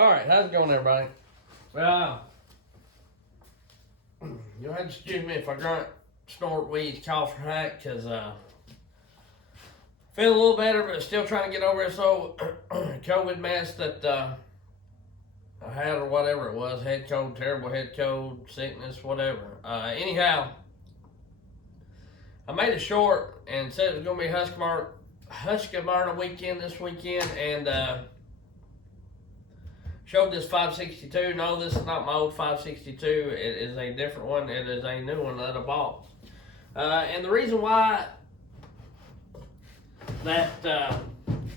Alright, how's it going, everybody? Well, you'll have to excuse me if I grunt, snort, wheeze, cough, or hack, because feeling a little better, but still trying to get over this old COVID mess that I had, or whatever it was. Head cold, terrible head cold, sickness, whatever. Anyhow, I made it short and said it was going to be Husqvarna weekend this weekend, and showed this 562. No, this is not my old 562. It is a different one. It is a new one that I bought. And the reason why that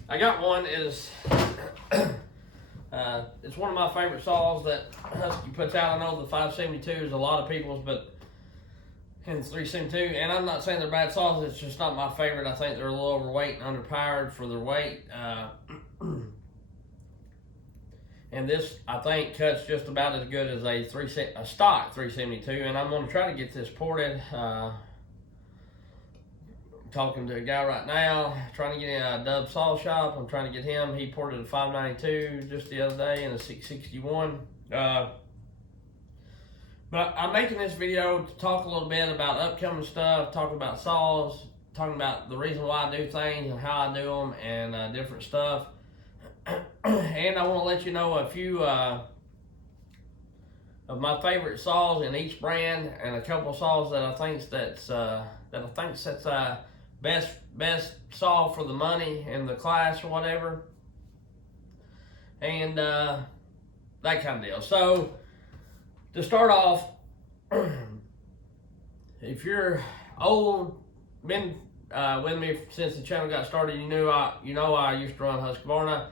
I got one is it's one of my favorite saws that Husky puts out. I know the 572 is a lot of people's, but and the 372. And I'm not saying they're bad saws. It's just not my favorite. I think they're a little overweight and underpowered for their weight. And this, I think, cuts just about as good as a stock 372. And I'm going to try to get this ported. Talking to a guy right now, trying to get in a Dub Saw Shop. I'm trying to get him. He ported a 592 just the other day and a 661. But I'm making this video to talk a little bit about upcoming stuff, talking about saws, talking about the reason why I do things and how I do them, and different stuff. And I want to let you know a few of my favorite saws in each brand, and a couple of saws that I think that's best saw for the money in the class or whatever, and that kind of deal. So to start off, if you're old, been with me since the channel got started, you know I used to run Husqvarna.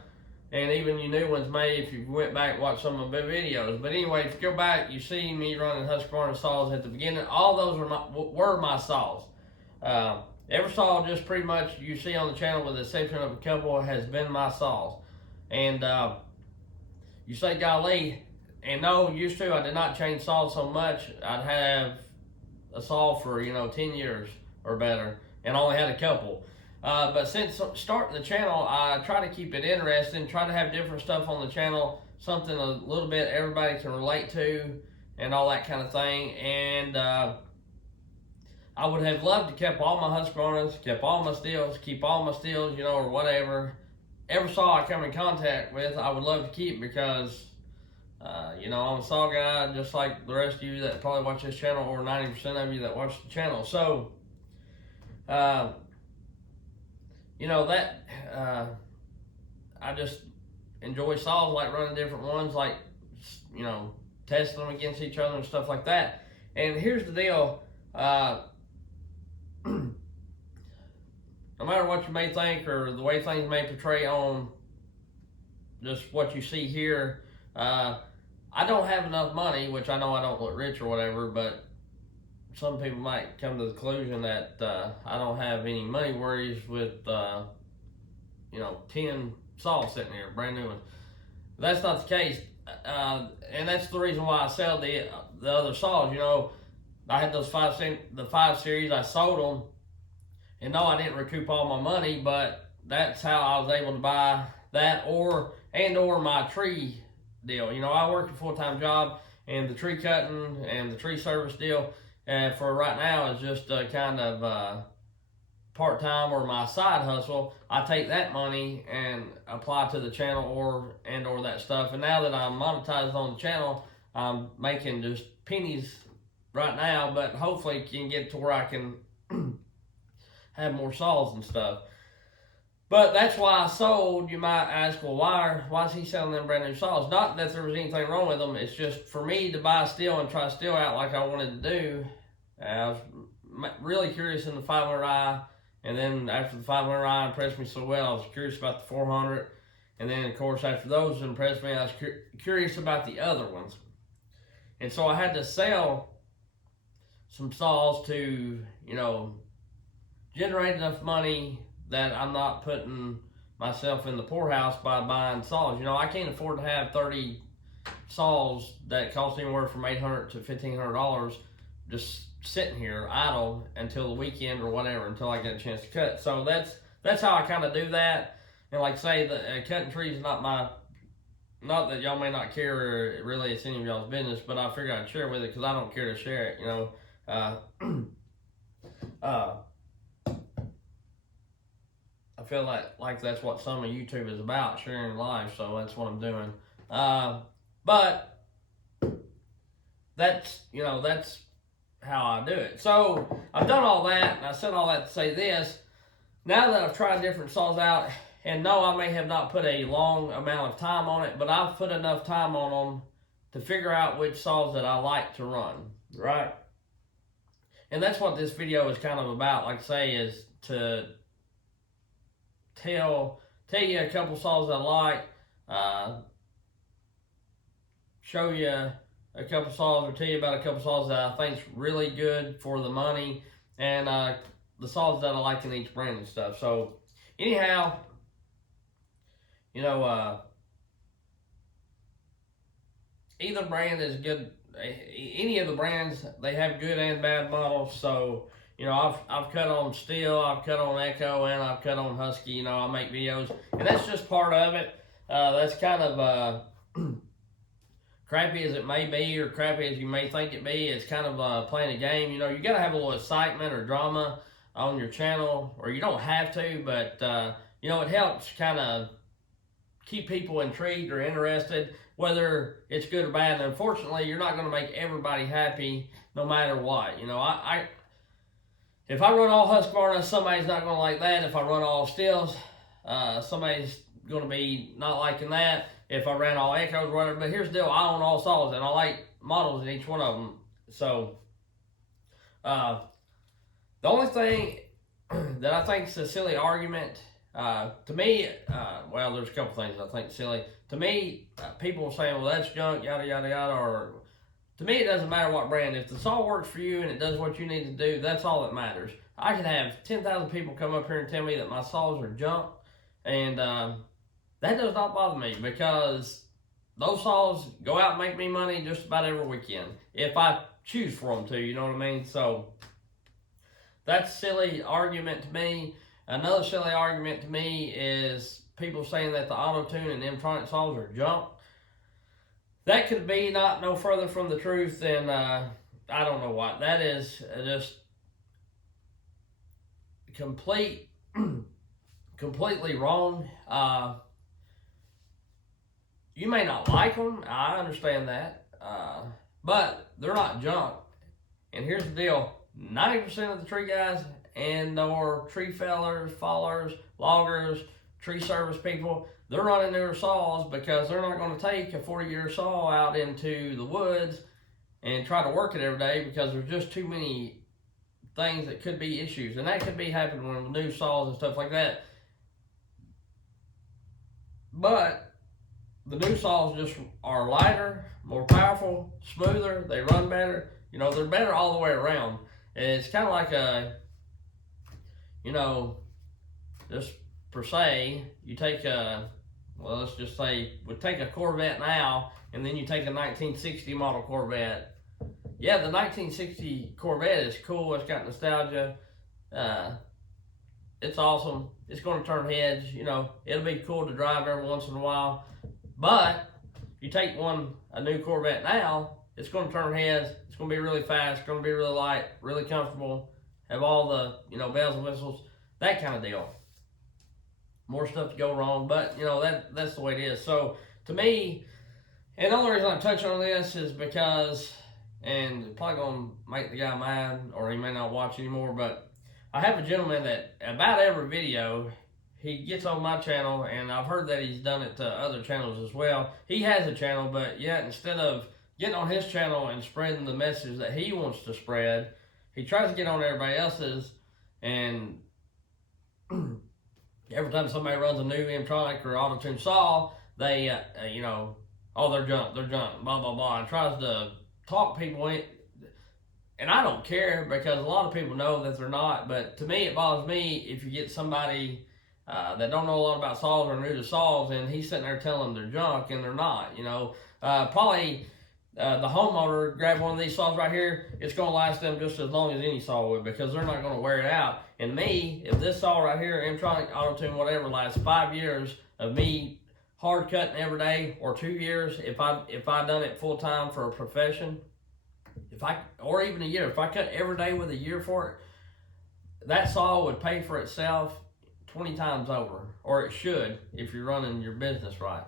And even you new ones may, if you went back and watched some of my videos. But anyway, if you go back, you see me running Husqvarna saws at the beginning. All those were my saws. Every saw just pretty much you see on the channel, with the exception of a couple, has been my saws. And you say, golly, and no, used to, I did not change saws so much. I'd have a saw for, 10 years or better, and only had a couple. But since starting the channel, I try to keep it interesting, try to have different stuff on the channel, something a little bit everybody can relate to, and all that kind of thing. And I would have loved to keep all my Husqvarnas, keep all my Stihl's, or whatever. Every saw I come in contact with, I would love to keep, because I'm a saw guy, just like the rest of you that probably watch this channel, or 90% of you that watch the channel. So, I just enjoy saws, like running different ones, like, testing them against each other and stuff like that. And here's the deal, no matter what you may think, or the way things may portray on just what you see here, I don't have enough money, which I know I don't look rich or whatever, but some people might come to the conclusion that I don't have any money worries with 10 saws sitting here, brand new ones. That's not the case, and that's the reason why I sell the other saws. I had those the 5 series. I sold them, and no, I didn't recoup all my money, but that's how I was able to buy that, or my tree deal. I work a full-time job, and the tree cutting and the tree service deal, and for right now, is just kind of part-time, or my side hustle. I take that money and apply to the channel, or that stuff. And now that I'm monetized on the channel, I'm making just pennies right now, but hopefully can get to where I can have more saws and stuff. But that's why I sold. You might ask, well, why is he selling them brand new saws? Not that there was anything wrong with them. It's just for me to buy Stihl and try Stihl out like I wanted to do. I was really curious in the 500i, and then after the 500i impressed me so well, I was curious about the 400. And then, of course, after those impressed me, I was curious about the other ones. And so I had to sell some saws to, generate enough money that I'm not putting myself in the poorhouse by buying saws. I can't afford to have 30 saws that cost anywhere from $800 to $1,500 just sitting here idle until the weekend or whatever, until I get a chance to cut. So that's how I kind of do that. And like I say, the cutting trees is not my not that y'all may not care, or really it's any of y'all's business, but I figured I'd share with it because I don't care to share it, you know. I feel like that's what some of YouTube is about, sharing life, so that's what I'm doing. But that's how I do it. So I've done all that, and I said all that to say this. Now that I've tried different saws out, and no, I may have not put a long amount of time on it, but I've put enough time on them to figure out which saws that I like to run, right? And that's what this video is kind of about, like I say, is to tell you a couple saws I like, show you a couple saws, or tell you about a couple saws that I think's really good for the money, and the saws that I like in each brand and stuff. So anyhow, you know, either brand is good. Any of the brands, they have good and bad models. So, you know, I've cut on Stihl, I've cut on Echo, and I've cut on Husky. You know, I make videos, and that's just part of it. That's kind of crappy as it may be, or crappy as you may think it be. It's kind of playing a game. You know, you got to have a little excitement or drama on your channel, or you don't have to, but you know, it helps kind of keep people intrigued or interested, whether it's good or bad. And unfortunately, you're not going to make everybody happy no matter what. You know, if I run all Husqvarna, somebody's not going to like that. If I run all Stihls, somebody's going to be not liking that. If I ran all Echoes or whatever. But here's the deal, I own all saws, and I like models in each one of them. So, the only thing that I think is a silly argument, to me, well, there's a couple things I think silly. To me, people are saying, well, that's junk, yada, yada, yada, or to me, it doesn't matter what brand. If the saw works for you and it does what you need to do, that's all that matters. I can have 10,000 people come up here and tell me that my saws are junk, and that does not bother me, because those saws go out and make me money just about every weekend, if I choose for them to, you know what I mean? So that's a silly argument to me. Another silly argument to me is people saying that the Auto-Tune and M-Tronic saws are junk. That could be no further from the truth than, I don't know what. That is just completely wrong. You may not like them, I understand that, but they're not junk. And here's the deal, 90% of the tree guys or tree fallers, loggers, tree service people, they're running their saws because they're not going to take a 40-year saw out into the woods and try to work it every day, because there's just too many things that could be issues. And that could be happening with new saws and stuff like that. But the new saws just are lighter, more powerful, smoother, they run better. You know, they're better all the way around. And it's kind of like you know, just per se, you take well, let's just say, we take a Corvette now, and then you take a 1960 model Corvette. Yeah, the 1960 Corvette is cool. It's got nostalgia. It's awesome. It's going to turn heads. You know, it'll be cool to drive every once in a while. But you take a new Corvette now, it's going to turn heads. It's going to be really fast. It's going to be really light, really comfortable. Have all the, you know, bells and whistles, that kind of deal. More stuff to go wrong, but you know, that's the way it is. So to me, and the only reason I'm touching on this is because, and it's probably gonna make the guy mad, or he may not watch anymore, but I have a gentleman that about every video he gets on my channel, and I've heard that he's done it to other channels as well. He has a channel, but yet instead of getting on his channel and spreading the message that he wants to spread, he tries to get on everybody else's, and every time somebody runs a new M-Tronic or Auto-Tune saw, they, you know, oh, they're junk, blah, blah, blah, and tries to talk people in. And I don't care, because a lot of people know that they're not, but to me, it bothers me if you get somebody that don't know a lot about saws or new to saws, and he's sitting there telling them they're junk, and they're not, you know. Probably the homeowner grab one of these saws right here, it's going to last them just as long as any saw would, because they're not going to wear it out. And me, if this saw right here, M-Tronic, Auto-Tune, whatever, lasts 5 years of me hard cutting every day, or 2 years, if I done it full time for a profession, or even a year, if I cut every day with a year for it, that saw would pay for itself 20 times over, or it should if you're running your business right.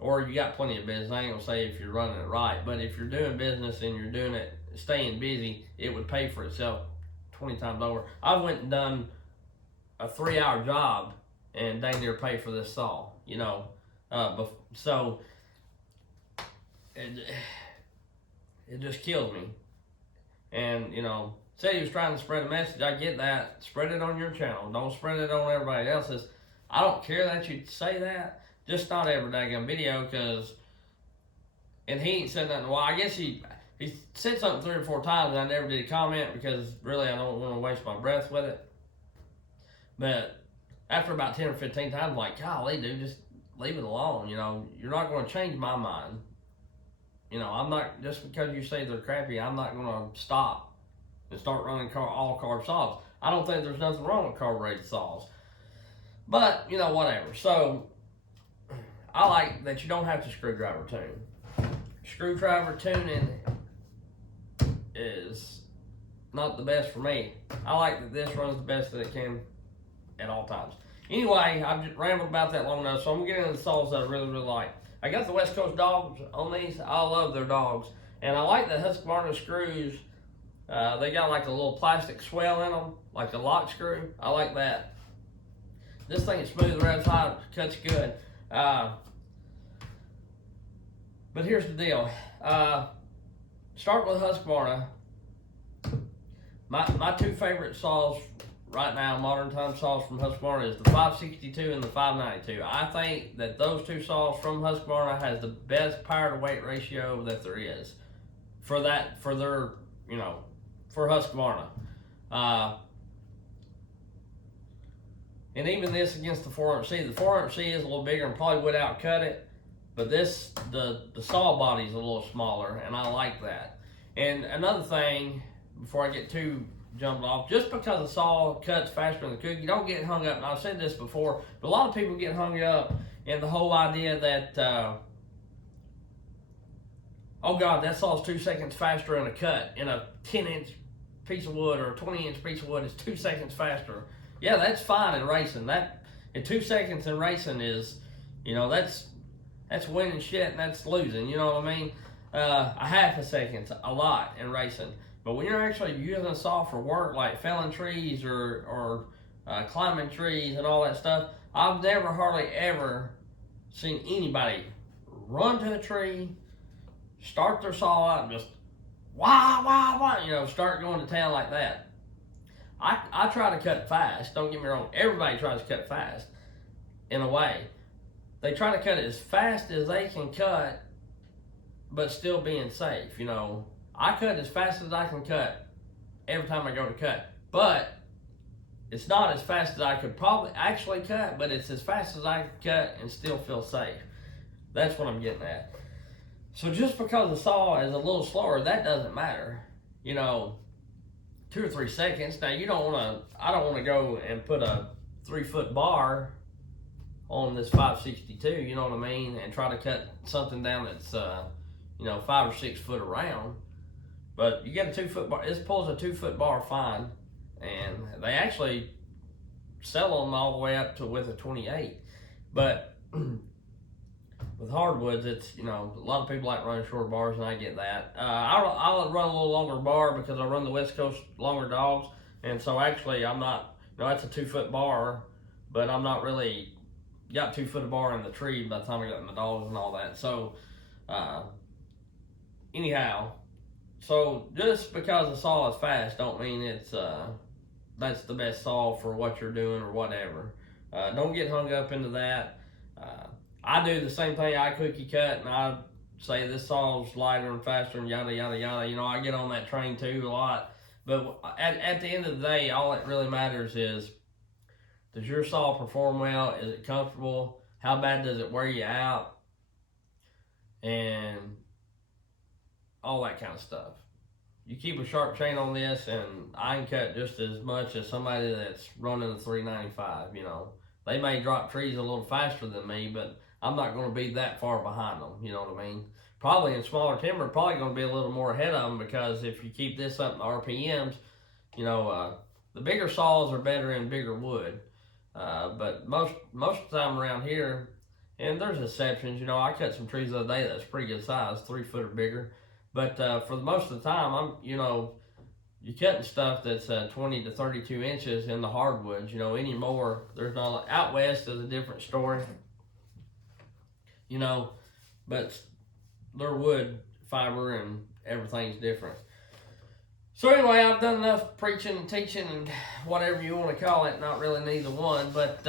Or you got plenty of business. I ain't gonna say if you're running it right, but if you're doing business and you're doing it, staying busy, it would pay for itself 20 times over. I went and done a 3-hour job and dang near pay for this saw, you know. So it just kills me. And, you know, said he was trying to spread a message. I get that. Spread it on your channel. Don't spread it on everybody else's. I don't care that you say that. Just not every daggone video, because, and he ain't said nothing. Well, I guess he said something 3 or 4 times, and I never did comment because really I don't want to waste my breath with it. But after about 10 or 15 times, I'm like, golly, dude, just leave it alone. You know, you're not going to change my mind. You know, I'm not, just because you say they're crappy, I'm not going to stop and start running all carb saws. I don't think there's nothing wrong with carbureted saws. But, you know, whatever. So, I like that you don't have to screwdriver tune. Screwdriver tuning is not the best for me. I like that this runs the best that it can at all times. Anyway, I've just rambled about that long enough, so I'm going to get into the saws that I really, really like. I got the West Coast dogs on these. I love their dogs. And I like the Husqvarna screws. They got like a little plastic swell in them, like a lock screw. I like that. This thing is smooth, revs high, cuts good. But here's the deal. Start with Husqvarna. My 2 favorite saws right now, modern time saws from Husqvarna, is the 562 and the 592. I think that those 2 saws from Husqvarna has the best power to weight ratio that there is for their, you know, for Husqvarna. And even this against the 400C. The 400C is a little bigger and probably would outcut it, but this, the saw body is a little smaller, and I like that. And another thing, before I get too jumped off, just because a saw cuts faster than the cookie, don't get hung up. And I've said this before, but a lot of people get hung up in the whole idea that, oh God, that saw's 2 seconds faster in a cut. In a 10-inch piece of wood or a 20-inch piece of wood is 2 seconds faster. Yeah, that's fine in racing. That, in 2 seconds in racing is, you know, that's winning shit and that's losing. You know what I mean? A half a second's a lot in racing. But when you're actually using a saw for work, like felling trees or climbing trees and all that stuff, I've never hardly ever seen anybody run to a tree, start their saw out, and just wah, you know, start going to town like that. I try to cut it fast. Don't get me wrong. Everybody tries to cut it fast, in a way. They try to cut it as fast as they can cut, but still being safe, you know. I cut as fast as I can cut every time I go to cut. But it's not as fast as I could probably actually cut, but it's as fast as I can cut and still feel safe. That's what I'm getting at. So just because the saw is a little slower, that doesn't matter. You know, 2 or 3 seconds. Now you don't want to, I don't want to go and put a 3-foot bar on this 562, you know what I mean, and try to cut something down that's, you know, 5 or 6 foot around. But you get a 2-foot bar. This pulls a 2-foot bar fine, and they actually sell them all the way up to with a 28. But with hardwoods, it's, you know, a lot of people like running short bars, and I get that. I'll run a little longer bar because I run the West Coast longer dogs, and so actually I'm not, you know, that's a 2-foot bar, but I'm not really got 2 foot of bar in the tree by the time I got my dogs and all that. So anyhow, so just because the saw is fast don't mean it's that's the best saw for what you're doing or whatever. Don't get hung up into that. I do the same thing. I cookie cut and I say this saw's lighter and faster and yada yada yada. You know, I get on that train too a lot. But at the end of the day, all that really matters is, does your saw perform well? Is it comfortable? How bad does it wear you out? And all that kind of stuff. You keep a sharp chain on this, and I can cut just as much as somebody that's running a 395, you know. They may drop trees a little faster than me, but I'm not going to be that far behind them. You know what I mean? Probably in smaller timber, probably going to be a little more ahead of them, because if you keep this up in the RPMs, you know, the bigger saws are better in bigger wood. But most of the time around here, and there's exceptions. You know, I cut some trees the other day that's pretty good size, 3 foot or bigger. But for the most of the time, you're cutting stuff that's 20 to 32 inches in the hardwoods. You know, anymore, there's not, out west is a different story. You know, but their wood fiber and everything's different. So anyway, I've done enough preaching and teaching and whatever you want to call it. Not really neither one, but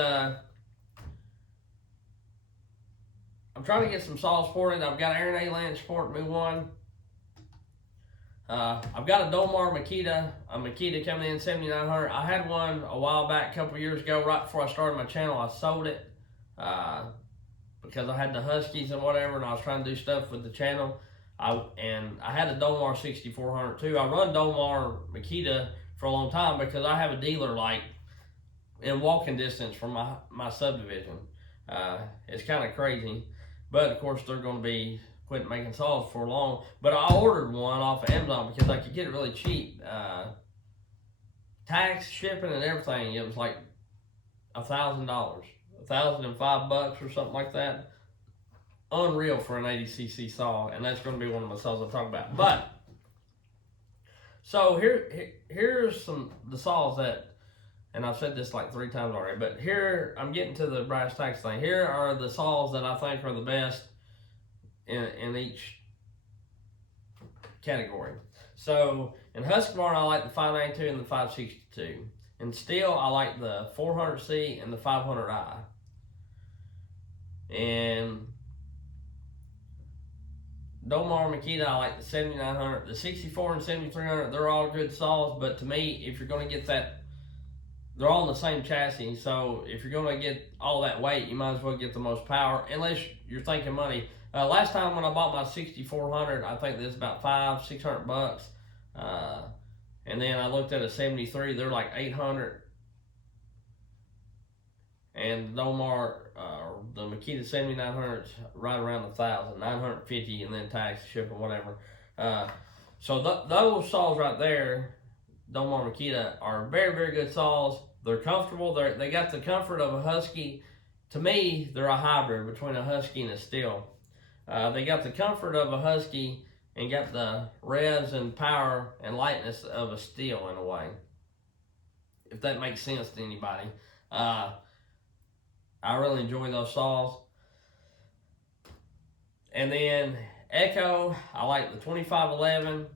I'm trying to get some saws ported. I've got Aaron A. Land supporting me one. I've got a Domar Makita, coming in 7900. I had one a while back, a couple years ago, right before I started my channel. I sold it because I had the Huskies and whatever, and I was trying to do stuff with the channel. I had a Domar 6400 too. I run Domar Makita for a long time because I have a dealer like in walking distance from my subdivision. It's kind of crazy, but of course they're going to be quitting making saws for long. But I ordered one off of Amazon because I could get it really cheap. Tax, shipping, and everything, it was like $1,000, $1,005 or something like that. Unreal for an 80cc saw, and that's going to be one of my saws I'll talk about. But so here's the saws that, and I've said this like 3 times already, but here I'm getting to the brass tacks thing. Here are the saws that I think are the best in each category. So in Husqvarna, I like the 592 and the 562. In Stihl, I like the 400C and the 500i. And Domar Makita, I like the 7900. The 64 and 7300, they're all good saws, but to me, if you're going to get that, they're all in the same chassis, so if you're going to get all that weight, you might as well get the most power, unless you're thinking money. Last time when I bought my 6400, I think this about $500-600. And then I looked at a 73, they're like 800. And the Domar, the Makita 7900, right around 1,000, 950, and then tax, shipping, whatever. So those saws right there, Domar Makita, are very, very good saws. They're comfortable. They got the comfort of a Husky. To me, they're a hybrid between a Husky and a Stihl. They got the comfort of a Husky and got the revs and power and lightness of a Stihl in a way, if that makes sense to anybody. I really enjoy those saws. And then Echo, I like the 2511.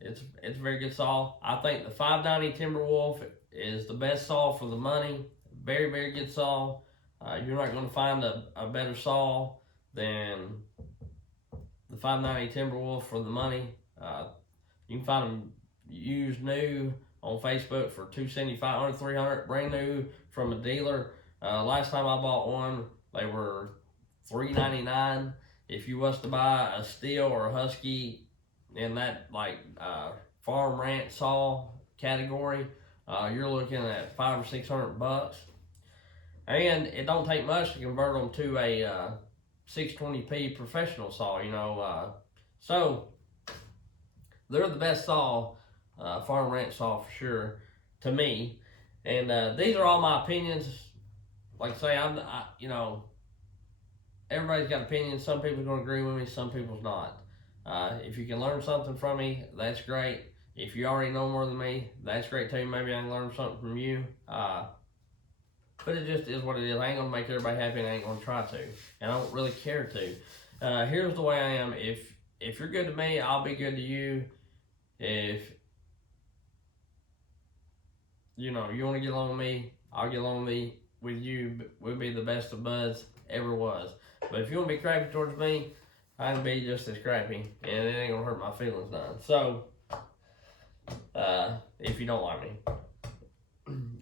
It's a very good saw. I think the 590 Timberwolf is the best saw for the money. Very, very good saw. You're not going to find a better saw than the 590 Timberwolf for the money. You can find them used new on Facebook for $275, $300, brand new from a dealer. Last time I bought one, they were $399. If you was to buy a Stihl or a Husky in that like farm ranch saw category, you're looking at $500 or $600. And it don't take much to convert them to a 620p professional saw, you know. So they're the best saw, farm ranch saw for sure, to me. And these are all my opinions. Like I say, you know, everybody's got opinions. Some people are going to agree with me, some people's not. If you can learn something from me, that's great. If you already know more than me, that's great too. Maybe I can learn something from you. But it just is what it is. I ain't going to make everybody happy, and I ain't going to try to. And I don't really care to. Here's the way I am. If you're good to me, I'll be good to you. If, you know, you want to get along with me, I'll get along with you. We'll be the best of buds ever was. But if you want to be crappy towards me, I can be just as crappy, and it ain't gonna hurt my feelings none. So, if you don't like me,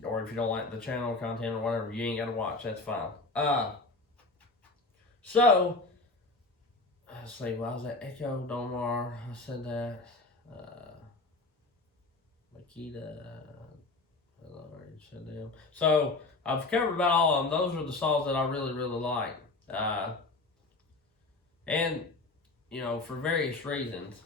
or if you don't like the channel content or whatever, you ain't gotta watch. That's fine. So let's see. What was that? Echo, Domar. I said that. Makita. I already said them. So I've covered about all of them. Those are the saws that I really, really like. And for various reasons,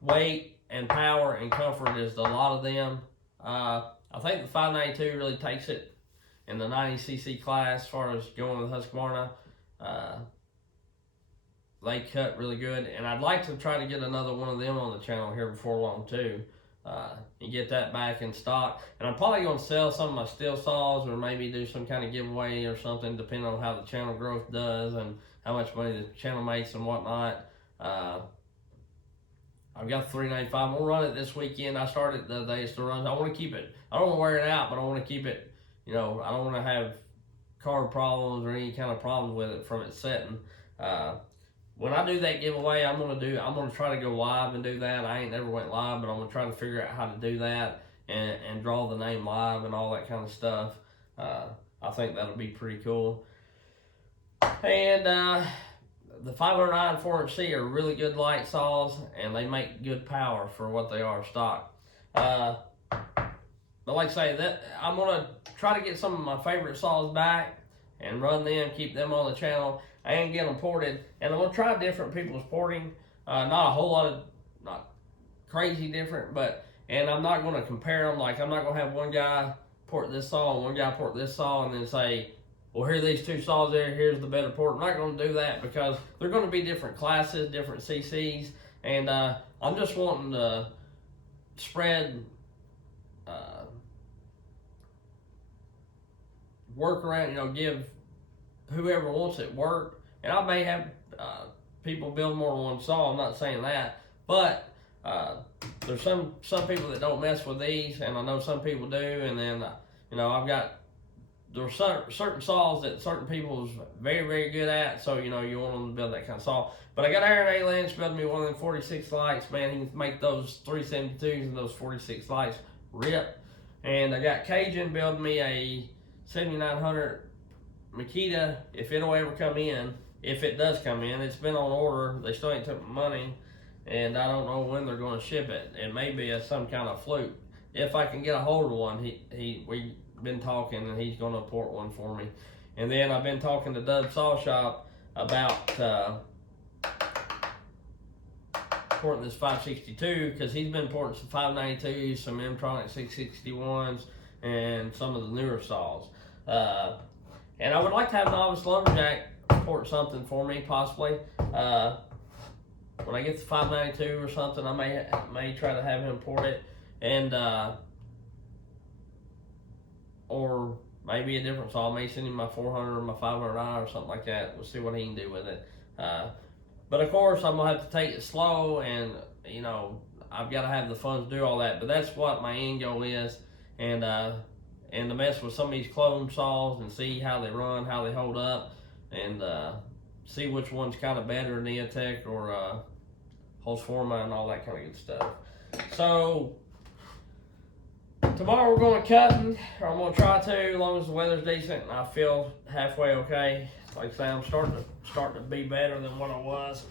weight and power and comfort is a lot of them. I think the 592 really takes it in the 90cc class as far as going with Husqvarna. They cut really good, and I'd like to try to get another one of them on the channel here before long too, and get that back in stock. And I'm probably going to sell some of my steel saws, or maybe do some kind of giveaway or something, depending on how the channel growth does and how much money the channel makes and whatnot. I've got 395. I'm gonna run it this weekend. I started the other day. It's to run. I want to keep it. I don't want to wear it out, but I want to keep it. I don't want to have carb problems or any kind of problems with it from it setting. When I do that giveaway, I'm gonna try to go live and do that. I ain't never went live, but I'm gonna try to figure out how to do that and draw the name live and all that kind of stuff. I think that'll be pretty cool. And the 509 4-inch are really good light saws, and they make good power for what they are stock. But like I say, that I'm gonna try to get some of my favorite saws back and run them, keep them on the channel, and get them ported. And I'm gonna try different people's porting. Not a whole lot of, not crazy different, and I'm not gonna compare them. Like, I'm not gonna have one guy port this saw and one guy port this saw and then say, well, here are these two saws there, here's the better port. I'm not going to do that because they're going to be different classes, different CCs, and I'm just wanting to spread work around, give whoever wants it work. And I may have people build more than one saw, I'm not saying that, but there's some people that don't mess with these, and I know some people do, and then, there's certain saws that certain people's very, very good at, so, you want them to build that kind of saw. But I got Aaron A. Lynch building me one of them 46 lights. Man, he can make those 372s and those 46 lights rip. And I got Cajun building me a 7900 Makita, if it'll ever come in. If it does come in, it's been on order. They still ain't took my money, and I don't know when they're going to ship it. It may be some kind of fluke. If I can get a hold of one, we been talking, and he's going to port one for me. And then I've been talking to Dub Saw Shop about porting this 562, because he's been porting some 592s, some M-Tronic 661s, and some of the newer saws. And I would like to have Novice Lumberjack port something for me, possibly. When I get the 592 or something, I may try to have him port it. And or maybe a different saw. I may send him my 400 or my 500i or something like that. We'll see what he can do with it. But of course, I'm gonna have to take it slow, and I've got to have the funds to do all that. But that's what my end goal is, and to mess with some of these clone saws and see how they run, how they hold up, and see which one's kind of better, Neotech or Husqvarna and all that kind of good stuff. So tomorrow we're going cutting, or I'm going to try to, as long as the weather's decent and I feel halfway okay. Like I say, I'm starting to be better than what I was.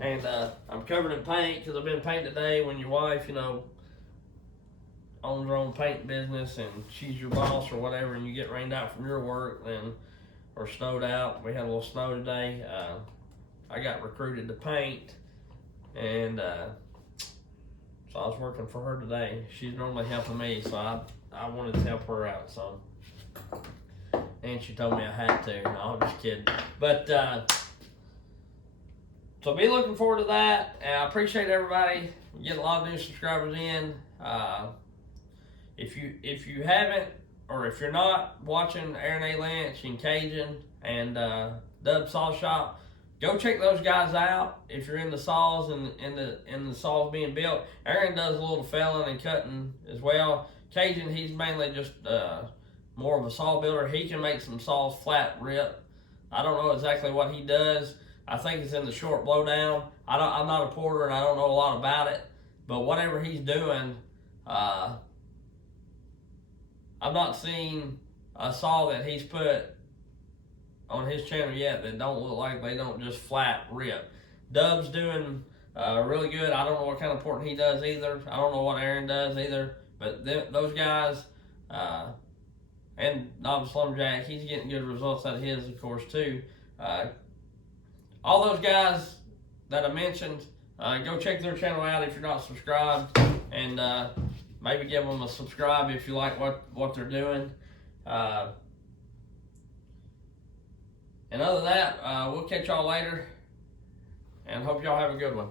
And I'm covered in paint because I've been painting today. When your wife, owns her own paint business and she's your boss or whatever, and you get rained out from your work, or snowed out. We had a little snow today. I got recruited to paint, and so I was working for her today. She's normally helping me, so I wanted to help her out some. And she told me I had to. No, I'm just kidding. But so be looking forward to that. And I appreciate everybody. We get a lot of new subscribers in. If you haven't, or if you're not watching Aaron A. Lynch and Cajun and Dub Saw Shop, go check those guys out. If you're in the saws and in the saws being built, Aaron does a little felling and cutting as well. Cajun, he's mainly just more of a saw builder. He can make some saws flat rip. I don't know exactly what he does. I think it's in the short blowdown. I'm not a porter and I don't know a lot about it, but whatever he's doing, I've not seen a saw that he's put on his channel yet that don't look like they don't just flat rip. Dub's doing really good. I don't know what kind of porting he does either. I don't know what Aaron does either, but those guys and Novice Lumberjack, he's getting good results out of his, of course, too. All those guys that I mentioned, go check their channel out if you're not subscribed, and maybe give them a subscribe if you like what they're doing. And other than that, we'll catch y'all later, and hope y'all have a good one.